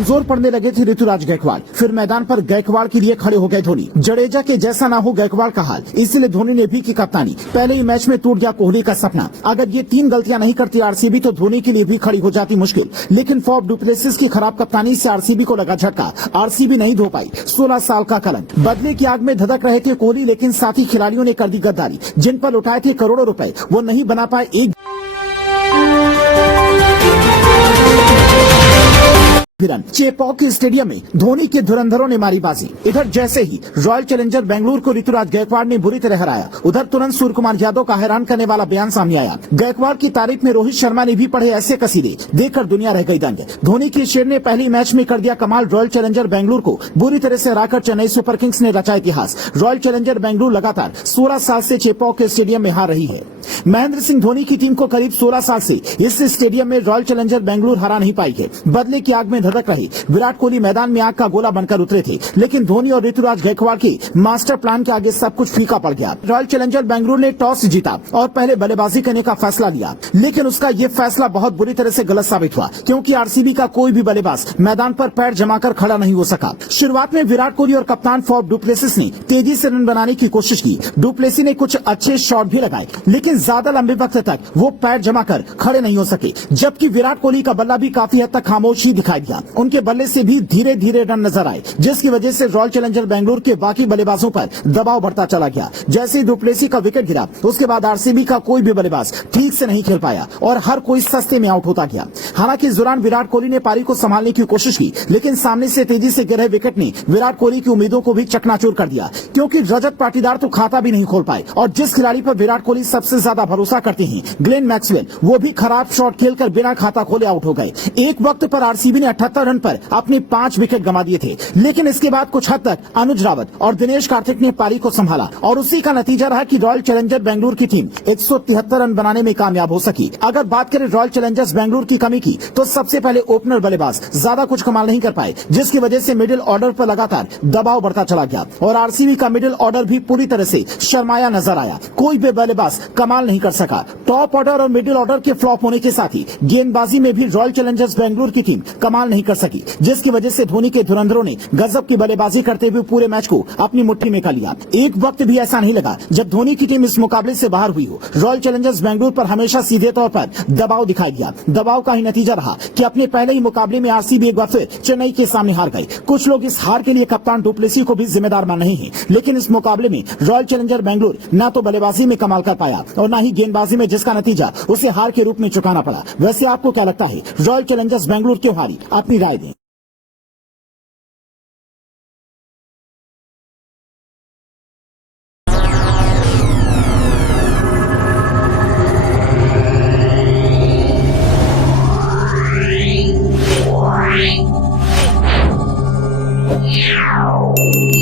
जोर पड़ने लगे थे ऋतुराज गायकवाड़, फिर मैदान पर गायकवाड़ के लिए खड़े हो गए धोनी। जडेजा के जैसा ना हो गायकवाड़ का हाल, इसलिए धोनी ने भी की कप्तानी। पहले ही मैच में टूट गया कोहली का सपना। अगर ये 3 गलतियां नहीं करती आरसीबी तो धोनी के लिए भी खड़ी हो जाती मुश्किल। लेकिन फॉफ डु प्लेसिस की खराब कप्तानी से आरसीबी को लगा झटका। आरसीबी नहीं धो पाई 16 साल का कलंक। बदले की आग में धधक रहे थे कोहली, लेकिन साथी खिलाड़ियों ने कर दी गद्दारी। जिन पर उठाए थे करोड़ों रुपए, वो नहीं बना पाए एक रन। चेपॉक स्टेडियम में धोनी के धुरंधरों ने मारी बाजी। इधर जैसे ही रॉयल चैलेंजर बेंगलुरु को ऋतुराज गायकवाड़ ने बुरी तरह हराया, उधर तुरंत सूर्य कुमार यादव का हैरान करने वाला बयान सामने आया। गायकवाड़ की तारीफ में रोहित शर्मा ने भी पढ़े ऐसे कसीदे, देखकर दुनिया रह गई दंग। धोनी के शेर ने पहली मैच में कर दिया कमाल। रॉयल चैलेंजर बेंगलुरु को बुरी तरह से हराकर चेन्नई सुपर किंग्स ने रचा इतिहास। रॉयल चैलेंजर बेंगलुरु लगातार 16 साल से चेपॉक स्टेडियम में हार रही है। महेंद्र सिंह धोनी की टीम को करीब 16 साल से इस स्टेडियम में रॉयल चैलेंजर बेंगलुरु हरा नहीं पाई है। बदले की आग में धधक रहे विराट कोहली मैदान में आग का गोला बनकर उतरे थे, लेकिन धोनी और ऋतुराज गायकवाड़ के मास्टर प्लान के आगे सब कुछ फीका पड़ गया। रॉयल चैलेंजर बेंगलुरु ने टॉस जीता और पहले बल्लेबाजी करने का फैसला लिया, लेकिन उसका ये फैसला बहुत बुरी तरह से गलत साबित हुआ, क्योंकि आरसीबी का कोई भी बल्लेबाज मैदान पर पैर जमाकर खड़ा नहीं हो सका। शुरुआत में विराट कोहली और कप्तान फॉफ डु प्लेसिस ने तेजी से रन बनाने की कोशिश की। डु प्लेसिस ने कुछ अच्छे शॉट भी लगाए, लेकिन ज्यादा लंबे वक्त तक वो पैर जमाकर खड़े नहीं हो सके। जबकि विराट कोहली का बल्ला भी काफी हद तक खामोश ही दिखाई दिया। उनके बल्ले से भी धीरे धीरे रन नजर आए, जिसकी वजह से रॉयल चैलेंजर बेंगलुरु के बाकी बल्लेबाजों पर दबाव बढ़ता चला गया। जैसे ही डु प्लेसिस का विकेट गिरा, उसके बाद आरसीबी का कोई भी बल्लेबाज ठीक से नहीं खेल पाया और हर कोई सस्ते में आउट होता गया। हालांकि इस दौरान विराट कोहली ने पारी को संभालने की कोशिश की, लेकिन सामने से तेजी से गिरे विकेट ने विराट कोहली की उम्मीदों को भी चकनाचूर कर दिया, क्योंकि रजत पाटीदार तो खाता भी नहीं खोल पाए। और जिस खिलाड़ी पर विराट कोहली सबसे ज्यादा भरोसा करते हैं, ग्लेन मैक्सवेल, वो भी खराब शॉट खेलकर बिना खाता खोले आउट हो गए। एक वक्त पर आरसीबी ने 78 रन पर अपने 5 विकेट गंवा दिए थे, लेकिन इसके बाद कुछ हद तक अनुज रावत और दिनेश कार्तिक ने पारी को संभाला और उसी का नतीजा रहा कि रॉयल चैलेंजर बेंगलुरु की टीम 173 रन बनाने में कामयाब हो सकी। अगर बात करें रॉयल चैलेंजर्स बेंगलुरु की कमी की, तो सबसे पहले ओपनर बल्लेबाज ज्यादा कुछ कमाल नहीं कर पाए, जिसकी वजह से मिडिल ऑर्डर पर लगातार दबाव बढ़ता चला गया और आरसीबी का मिडिल ऑर्डर भी पूरी तरह से शर्माया नजर आया। कोई भी बल्लेबाज कमाल नहीं कर सका। टॉप ऑर्डर और मिडिल ऑर्डर के फ्लॉप होने के साथ ही गेंदबाजी में भी रॉयल चैलेंजर्स बेंगलुरु की टीम कमाल नहीं कर सकी, जिसकी वजह से धोनी के धुरंधरों ने गजब की बल्लेबाजी करते हुए पूरे मैच को अपनी मुट्ठी में कर लिया। एक वक्त भी ऐसा नहीं लगा जब धोनी की टीम इस मुकाबले से बाहर हुई हो। रॉयल चैलेंजर्स बेंगलुरु पर हमेशा सीधे तौर पर दबाव दिखाई दिया। दबाव का ही नतीजा रहा कि अपने पहले ही मुकाबले में आरसीबी एक बार फिर चेन्नई के सामने हार गई। कुछ लोग इस हार के लिए कप्तान डु प्लेसिस को भी जिम्मेदार मान रहे हैं, लेकिन इस मुकाबले में रॉयल चैलेंजर बेंगलुरु न तो बल्लेबाजी में कमाल कर पाया और न ही गेंदबाजी में, जिसका नतीजा उसे हार के रूप में चुकाना पड़ा। वैसे आपको क्या लगता है, रॉयल चैलेंजर्स बेंगलुरु क्यों हारी? अपनी राय दें। Wow.